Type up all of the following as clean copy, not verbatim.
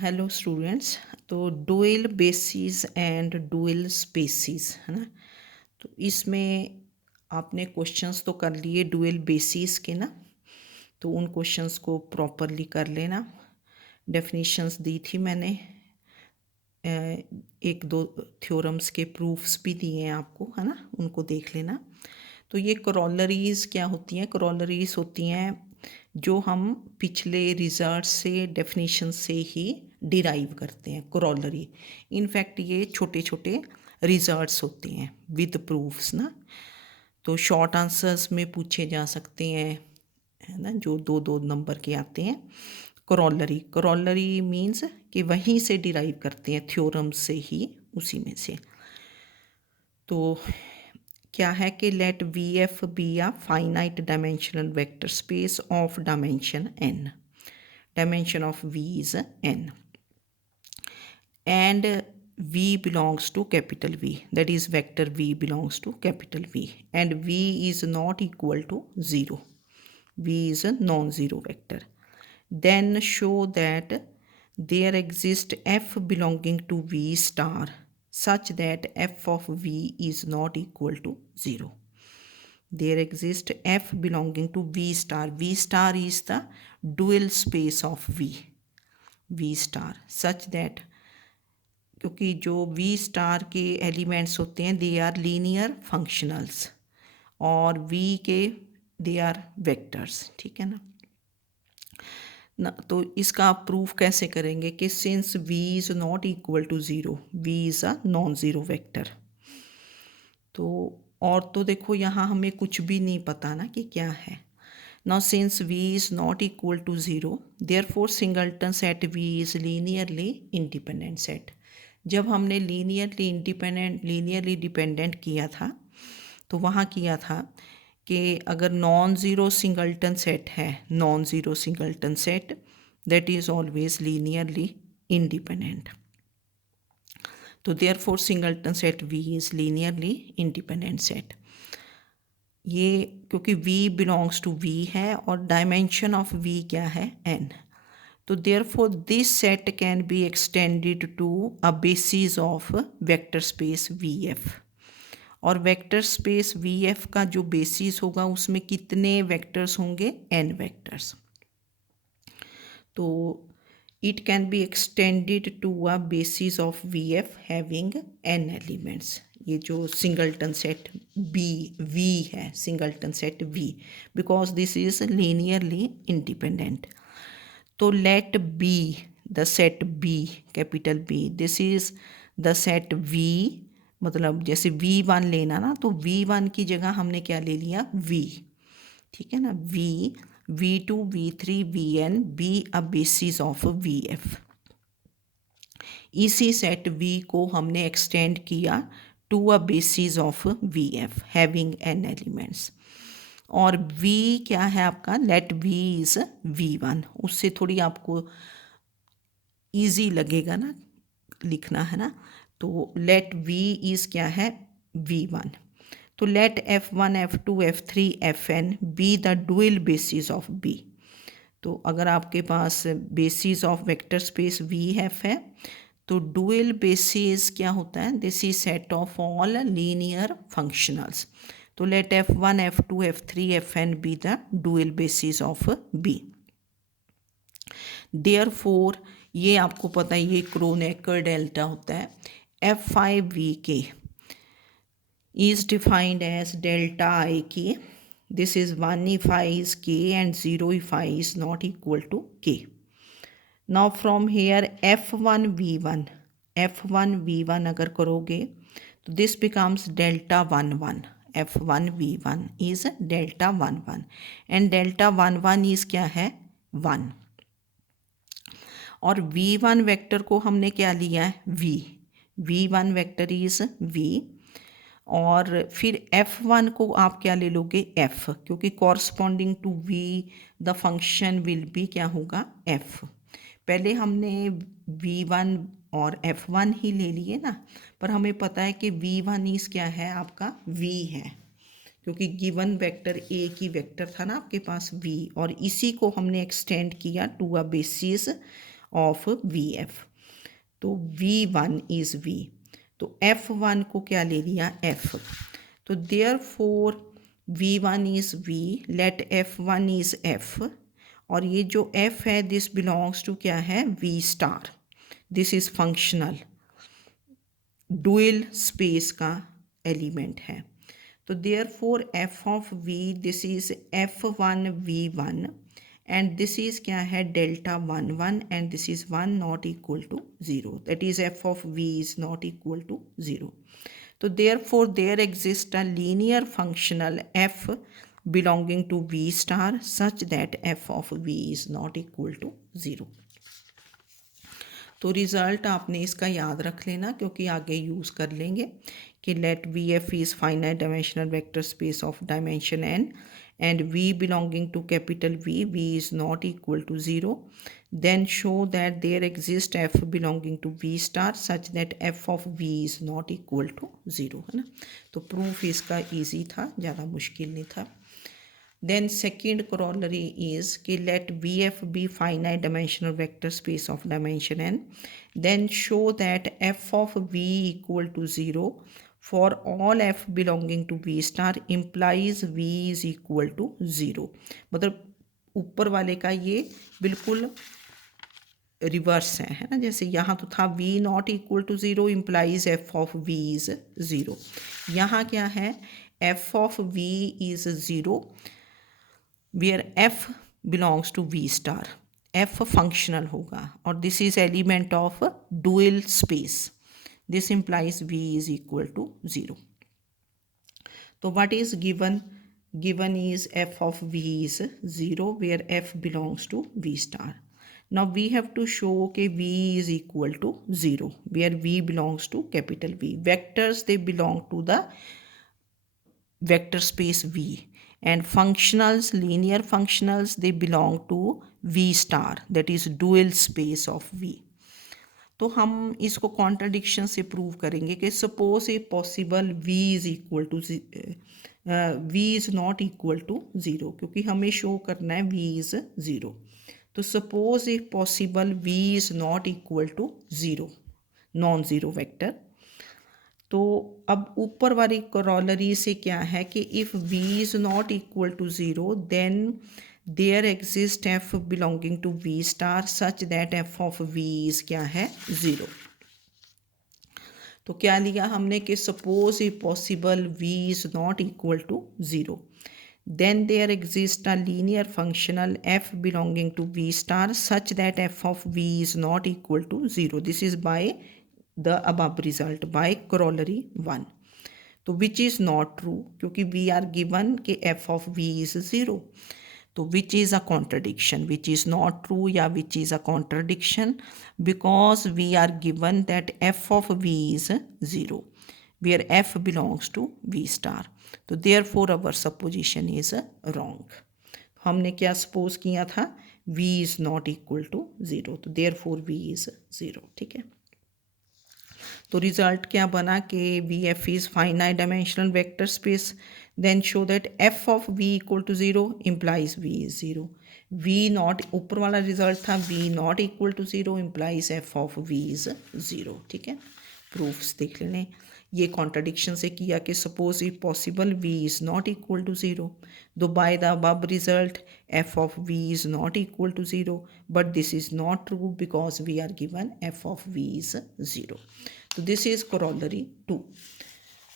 Hello students. तो dual basis and dual spaces है ना। तो इसमें आपने क्वेश्चंस तो कर लिए डुअल बेसिस के ना, तो उन क्वेश्चंस को प्रॉपरली कर लेना। डेफिनेशंस दी थी मैंने, एक दो थ्योरम्स के प्रूफ्स भी दिए हैं आपको है ना, उनको देख लेना। तो ये करोलरीज क्या होती हैं? करोलरीज होती हैं जो हम पिछले रिजल्ट से डेफिनेशन से ही डिराइव करते हैं। करोलरी इनफैक्ट ये छोटे छोटे रिजल्ट्स होते हैं विद प्रूफ्स ना। तो शॉर्ट आंसर्स में पूछे जा सकते हैं है ना, जो दो दो नंबर के आते हैं। करोलरी करोलरी मीन्स कि वहीं से डिराइव करते हैं, थ्योरम से ही, उसी में से। तो क्या है कि let V F be a finite dimensional vector space of dimension n. Dimension of V is n and v belongs to capital V, that is vector v belongs to capital V, and v is not equal to 0. V is a non-zero vector. Then show that there exists f belonging to v star such that f of v is not equal to 0. There exists f belonging to v star. V star is the dual space of v star such that, क्योंकि जो we star के elements होते हैं they are linear functionals और we के they are vectors, ठीक है ना। तो इसका आप प्रूफ कैसे करेंगे कि since V is not equal to zero, V is a non zero vector. तो और तो देखो यहाँ हमें कुछ भी नहीं पता ना कि क्या है। Now since v is not equal to 0, therefore singleton set v is linearly independent set. जब हमने लीनियरली डिपेंडेंट किया था तो वहाँ किया था कि अगर नॉन ज़ीरो सिंगल्टन सेट है, non zero singleton set that is always linearly independent. तो therefore singleton set v is linearly independent set. ये क्योंकि v बिलोंग्स टू v है और डायमेंशन ऑफ v क्या है? n। तो therefore this set can be extended to a basis of vector space vf। और vector space vf का जो बेसिस होगा उसमें कितने वेक्टर्स होंगे? n vectors. तो it can be extended to a basis of vf having n elements। ये जो सिंगलटन सेट बी वी है, singleton set V, because this is linearly independent. तो let be the set B, capital B, this is the set V, मतलब जैसे v1 लेना ना, तो v1 की जगह हमने क्या ले लिया? v, ठीक है ना। v2 v3 vn be a basis of vf। इसी सेट v को हमने एक्सटेंड किया to a basis of vf having n elements. और v क्या है आपका? Let v is v1। उससे थोड़ी आपको इजी लगेगा ना लिखना, है ना। तो लेट v इज क्या है? v1। तो let f1 f2 f3 fn be the dual basis of b। तो अगर आपके पास basis of vector space vf है तो डुअल बेसिस क्या होता है? This is set of all linear functionals. तो let f1 f2 f3 fn be the dual basis of b। Therefore ये आपको पता है ये क्रोनेकर डेल्टा होता है। f5vk is defined as delta ik. This is 1 if I is k and 0 if I is not equal to k. Now from here f1v1 अगर करोगे तो this becomes delta 1 1। f1v1 is delta 1 1 and delta 1 1 is क्या है? 1। और v1 vector को हमने क्या लिया है? v1 vector is v। और फिर f1 को आप क्या ले लोगे? f, क्योंकि corresponding to v the function will be क्या होगा? f। पहले हमने v1 और f1 ही ले लिए ना, पर हमें पता है कि v1 इज क्या है? आपका v है, क्योंकि गिवन वेक्टर एक ही वेक्टर था ना आपके पास v, और इसी को हमने एक्सटेंड किया to a basis of V F. तो V1 इज़ V, तो F1 को क्या ले लिया F, तो therefore V1 is V, let F1 is F, और ये जो F है दिस बिलोंग्स टू क्या है V star, this is functional dual space का एलिमेंट है। तो therefore F of V this is F1 V1 and this is क्या है delta 1 1 and this is 1 not equal to 0, that is F of V is not equal to 0। तो therefore there exist a linear functional F belonging to V star such that f of V is not equal to 0। तो result आपने इसका याद रख लेना क्योंकि आगे use कर लेंगे कि let V F is finite dimensional vector space of dimension n and v belonging to capital V is not equal to 0, then show that there exists f belonging to V star such that f of V is not equal to 0, है ना। तो proof इसका easy था, ज़्यादा मुश्किल नहीं था। Then second corollary is कि let VF be finite dimensional vector space of dimension n, then show that f of V equal to 0 for all f belonging to V star implies V is equal to 0। मतलब ऊपर वाले का ये बिल्कुल reverse है ना, जैसे यहाँ तो था V not equal to 0 implies f of V is 0, यहाँ क्या है f of V is 0 where f belongs to V star, f functional होगा और this is element of dual space, this implies V is equal to 0। तो what is given, given is f of V is 0 where f belongs to V star। now we have to show कि V is equal to 0 where V belongs to capital V, vectors they belong to the vector space V and functionals, linear functionals, they belong to V star, that is dual space of V। तो हम इसको contradiction से prove करेंगे कि suppose if possible V is equal to V is not equal to 0, क्योंकि हमें show करना है V इज़ 0। तो suppose if possible V is not equal to 0, non zero vector. तो अब ऊपर वाली करोलरी से क्या है कि if v is not equal to 0 then there exist f belonging to V star such that f of v is क्या है 0। तो क्या लिया हमने कि suppose if possible v is not equal to 0 then there exist a linear functional f belonging to V star such that f of v is not equal to 0, this is by the above result by corollary 1। तो which is not true क्योंकि we are given कि f of v is 0, तो which is a contradiction, which is not true या which is a contradiction because we are given that f of v is 0 where f belongs to V star, तो therefore our supposition is wrong। हमने क्या suppose किया था v is not equal to 0, तो therefore v is 0, ठीक है। तो result क्या बना कि V F is finite dimensional vector space, then show that F of V equal to 0 implies V is 0। V not, ऊपर वाला रिजल्ट था V not equal to 0 implies F of V is 0, ठीक है। Proofs देख लेने, ये contradiction से किया कि suppose if possible V is not equal to 0, though by the above result F of V is not equal to 0, but this is not true because V are given F of V is 0। तो this is corollary 2।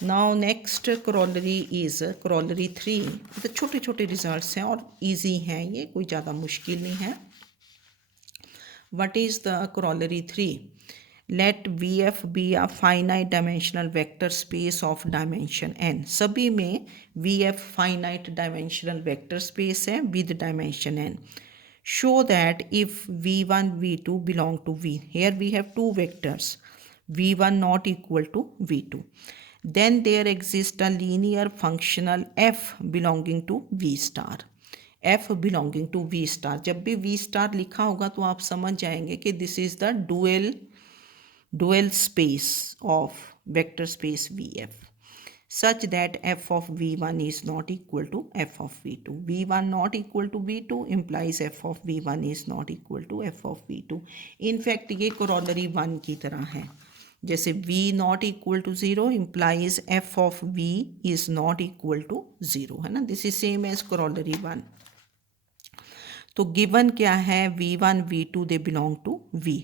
Now next corollary is corollary 3। तो छोटे छोटे results हैं और easy हैं, ये कोई ज़्यादा मुश्किल नहीं है। What is the corollary 3? Let V F be a finite dimensional vector space of dimension n। सभी में V F finite dimensional vector space है with dimension n। show that if v1 v2 belong to V, here we have two vectors v1 not equal to v2, then there exists a linear functional f belonging to V star, f belonging to V star। जब भी V star लिखा होगा तो आप समझ जाएंगे कि this is the dual space of vector space VF। such that f of v1 is not equal to f of v2. v1 not equal to v2 implies f of v1 is not equal to f of v2. in fact ये corollary 1 की तरह है, जैसे v not equal to 0 implies f of v is not equal to 0 है ना. This is same as corollary 1. तो given क्या है, v1 v2 they belong to v,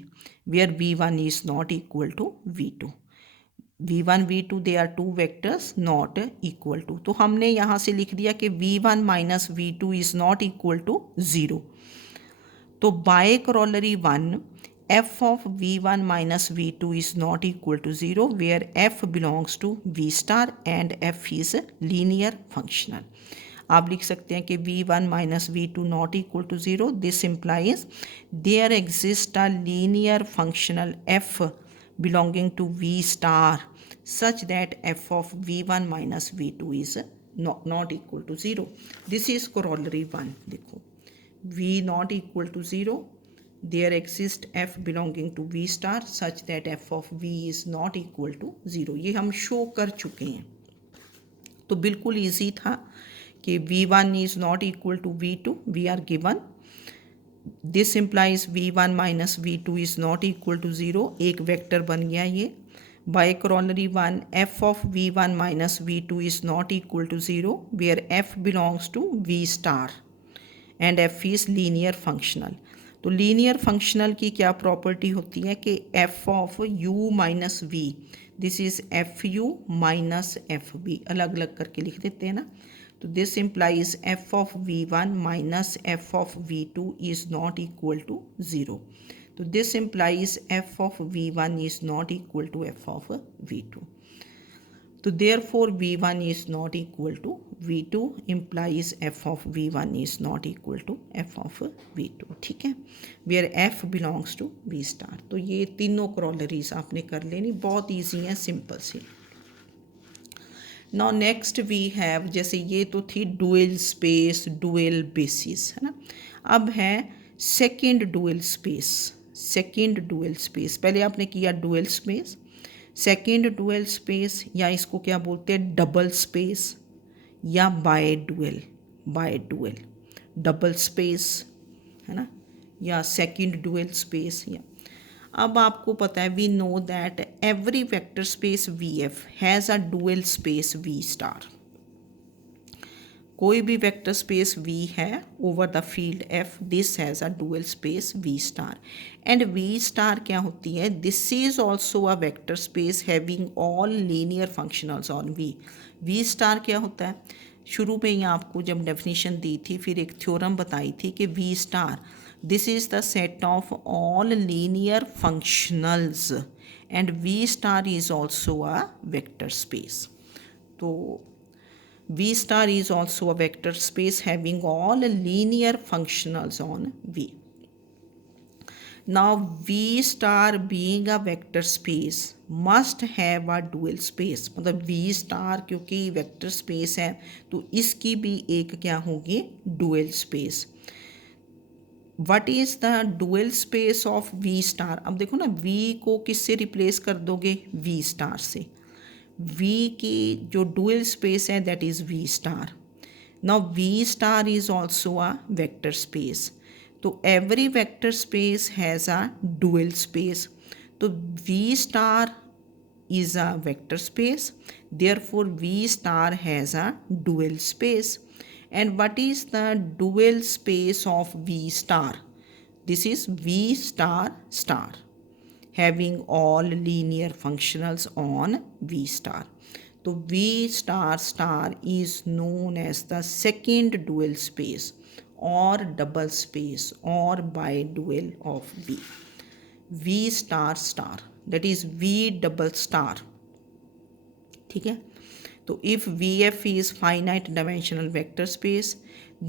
where v1 is not equal to v2. v1 v2 they are two vectors not equal to. तो हमने यहाँ से लिख दिया कि v1 minus v2 is not equal to 0. तो by corollary 1 f of v1 minus v2 is not equal to 0 where f belongs to v star and f is linear functional. आप लिख सकते हैं कि v1 minus v2 not equal to 0. This implies there exists a linear functional f belonging to v star such that f of v1 minus v2 is not equal to 0. This is corollary 1. देखो v not equal to 0, there exists f belonging to v star such that f of v is not equal to 0. ये हम show कर चुके हैं. तो बिल्कुल easy था कि v1 is not equal to v2. we are given this implies v1 minus v2 is not equal to 0. एक वेक्टर बन गया ये. by corollary 1 f of v1 minus v2 is not equal to 0 where f belongs to v star and f is linear functional. तो linear functional की क्या property होती है कि f of u minus V, this is F U minus F B, अलग अलग करके लिख देते हैं ना. तो this implies f of v1 minus f of v2 is not equal to 0. तो this implies f of v1 is not equal to f of v2. तो therefore v1 is not equal to v2 implies f of v1 is not equal to f of v2. ठीक है, where f belongs to v star. तो ये तीनों corollaries आपने कर लेनी, बहुत ईजी है, सिंपल सी. नाउ नेक्स्ट वी हैव, जैसे ये तो थी डुअल स्पेस डुअल बेसिस है ना. अब है second dual space. Second dual space पहले आपने किया dual space, second dual space, या इसको क्या बोलते हैं डबल स्पेस या bidual. Bidual double space है ना, या सेकेंड डुअल स्पेस. या अब आपको पता है we know that every vector space V F has a dual space V star. कोई भी वेक्टर स्पेस v है over the field f, this has a dual space v star. And v star क्या होती है, this is also a vector space having all linear functionals on v. v star क्या होता है, शुरू में ही आपको जब डेफिनेशन दी थी फिर एक थ्योरम बताई थी कि v star this is the set of all linear functionals and v star is also a vector space. तो V star is also a vector space having all linear functionals on V. Now V star being a vector space must have a dual space. मतलब V star क्योंकि vector space है तो इसकी भी एक क्या होगी, dual space. What is the dual space of V star? अब देखो ना V को किससे रिप्लेस कर दोगे, V star से. v की जो डुअल स्पेस है that is v star. Now v star is also a vector space. तो every vector space has a dual space. तो v star is a vector space, therefore v star has a dual space. And what is the dual space of v star, this is v star star having all linear functionals on V star. तो V star star is known as the second dual space or double space or bidual of V. V star star that is V double star. ठीक है, तो if VF is finite dimensional vector space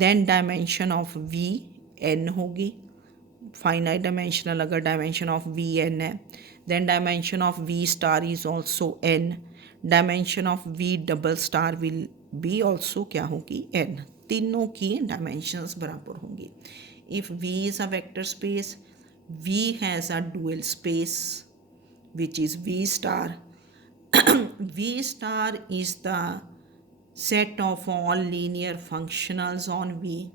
then dimension of V n होगी. Finite dimensional अगर dimension of V n है then dimension of V star is also n. Dimension of V double star will be also क्या होगी, n. तीनों की dimensions बराबर होंगी. If V is a vector space, V has a dual space which is V star. V star is the set of all linear functionals on V,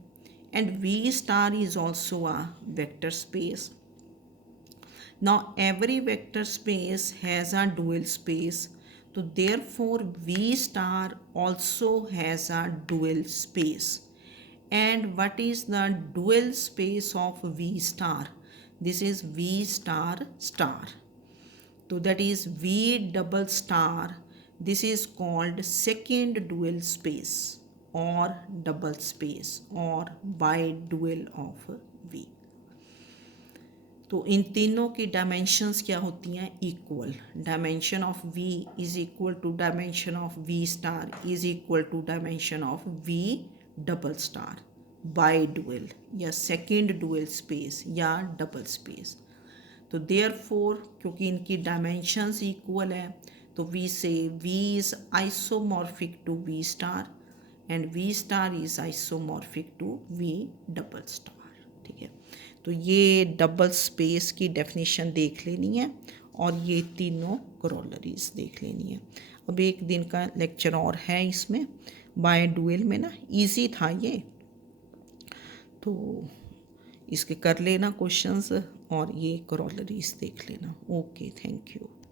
and V star is also a vector space. Now every vector space has a dual space, so therefore V star also has a dual space. And what is the dual space of V star? This is V star star. So that is V double star. This is called second dual space or double space or bi-dual of V. तो इन तीनों की dimensions क्या होती हैं? Equal. Dimension of V is equal to dimension of V star is equal to dimension of V double star. Bidual या second dual space या double space. तो therefore क्योंकि इनकी डायमेंशंस इक्वल है तो वी से V is isomorphic to V star and V star is isomorphic to V double star. ठीक है, तो ये डबल स्पेस की डेफिनेशन देख लेनी है और ये तीनों करोलरीज देख लेनी है. अब एक दिन का लेक्चर और है इसमें बाय डुअल में ना, इजी था ये, तो इसके कर लेना क्वेश्चंस और ये करोलरीज देख लेना. Okay, thank you.